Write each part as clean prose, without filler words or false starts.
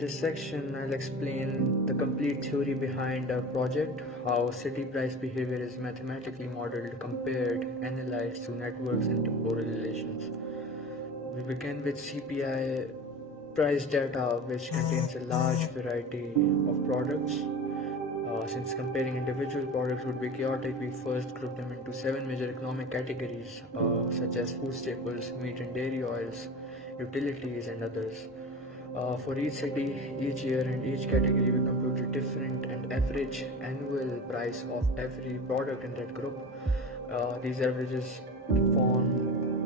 this section, I'll explain the complete theory behind our project, how city price behavior is mathematically modeled, compared, analyzed through networks and temporal relations. We begin with CPI price data, which contains a large variety of products. Since comparing individual products would be chaotic, we first group them into 7 major economic categories, such as food staples, meat and dairy oils, utilities, and others. For each city, each year, and each category, we compute a different and average annual price of every product in that group. These averages form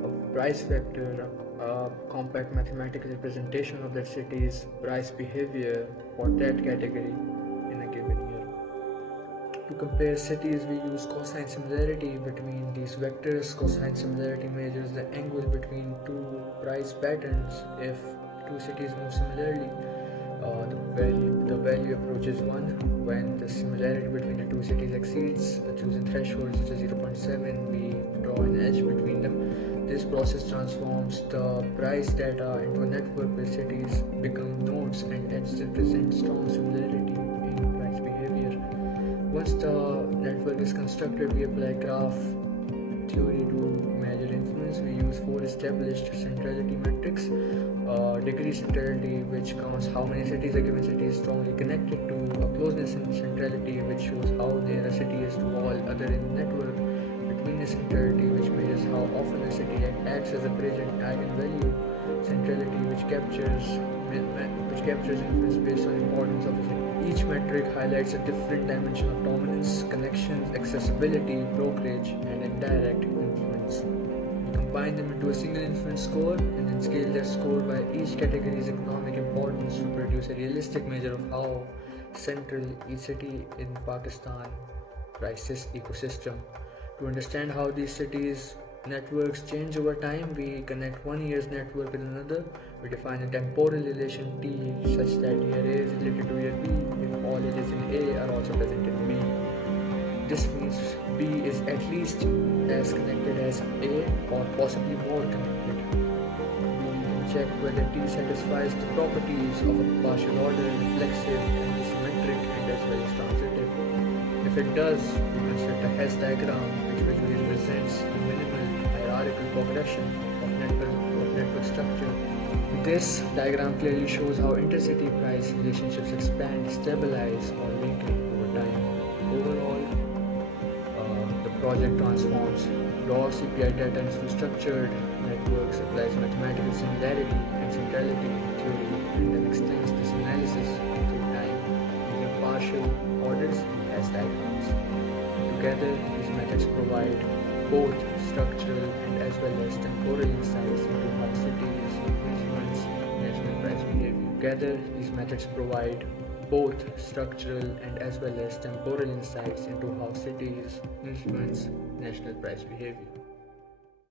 a price vector, a compact mathematical representation of that city's price behavior for that category in a given year. To compare cities, we use cosine similarity between these vectors. Cosine similarity measures the angle between two price patterns. If two cities move similarly, the value approaches 1. When the similarity between the two cities exceeds the chosen threshold, such as 0.7, we draw an edge between them. This process transforms the price data into a network where cities become nodes and edges represent strong similarity in price behavior. Once the network is constructed, we apply graph theory to measure influence. We use 4 established centrality metrics. Degree centrality, which counts how many cities a given city is strongly connected to; a closeness in centrality, which shows how near a city is to all other in the network; betweenness centrality, which measures how often a city acts as a bridge and eigenvalue; centrality, which captures influence based on importance of a city. Each metric highlights a different dimension of dominance, connections, accessibility, brokerage, and indirect influence. We combine them into a single influence score and then scale that score by each category's economic importance to produce a realistic measure of how central each city in Pakistan prices ecosystem. To understand how these cities networks change over time, we connect one year's network with another. We define a temporal relation T such that year A is related to year B if all edges in A are also present in B. This means B is at least as connected as A or possibly more connected. We can check whether T satisfies the properties of a partial order, reflexive, and symmetric, and as well as transitive. If it does, we construct a Hess diagram which visually represents the minimal hierarchical progression of network structure. This diagram clearly shows how intercity price relationships expand, stabilize, or weaken over time. Overall, the project transforms raw CPI data into structured networks, applies mathematical similarity and centrality theory, and then extends this analysis through time using partial orders and Hess diagrams. Together, these methods provide both structural and as well as temporal insights into how cities influence national price behavior. Together, these methods provide both structural and as well as temporal insights into how cities influence national price behavior.